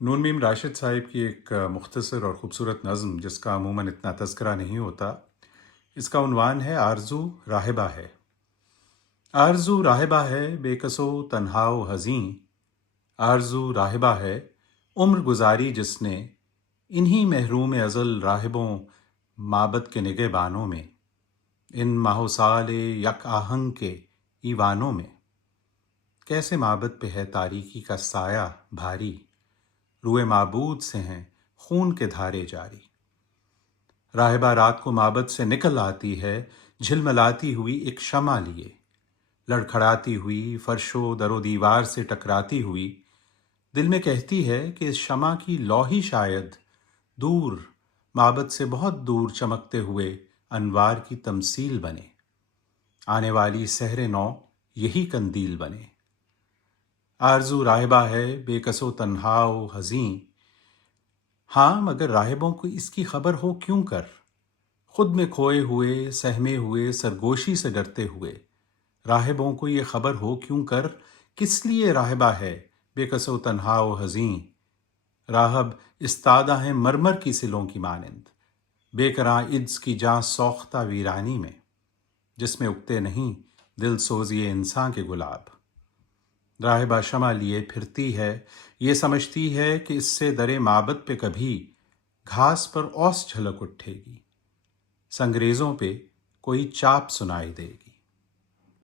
नून meme Rashid Sahib की एक मुख्तसर और ख़ूबसूरत नज़्म जिसका अमूमन इतना तज़किरा नहीं होता। इसका उन्वान है आरज़ू राहिबा है। आरज़ू राहिबा है बेकसो तन्हाओ हज़ीं, आरज़ू राहिबा है उम्र गुजारी जिसने इन्हीं महरूम अज़ल राहिबों माबद के निगहबानों में, इन माहो साल यक आहंग के ईवानों में। कैसे माबद पे है तारीकी का साया भारी, रूए माबूद से हैं खून के धारे जारी। राहिबा रात को माबद से निकल आती है, झिलमिलाती हुई एक शमा लिए, लड़खड़ाती हुई फर्शो दरो दीवार से टकराती हुई, दिल में कहती है कि इस शमा की लौ ही शायद दूर, माबद से बहुत दूर चमकते हुए अनवार की तमसील बने, आने वाली सहरे नौ यही कंदील बने। आरज़ू राहिबा है बेकसो तन्हाओ हज़ीं, हाँ मगर राहिबों को इसकी खबर हो क्यों कर, खुद में खोए हुए सहमे हुए सरगोशी से डरते हुए। राहिबों को ये खबर हो क्यों कर, किस लिए राहिबा है बेकसो तन्हाओ हज़ीं। राहब इस्तादा हैं मरमर की सिलों की मानिंद, बेकरां इज्ज की जां सौख्ता वीरानी में, जिसमें उगते नहीं दिल सोजिए इंसान के गुलाब। राहिबा शमा लिए फिरती है, ये समझती है कि इससे दरे माबद पे कभी घास पर औस झलक उठेगी, संगरेजों पे कोई चाप सुनाई देगी।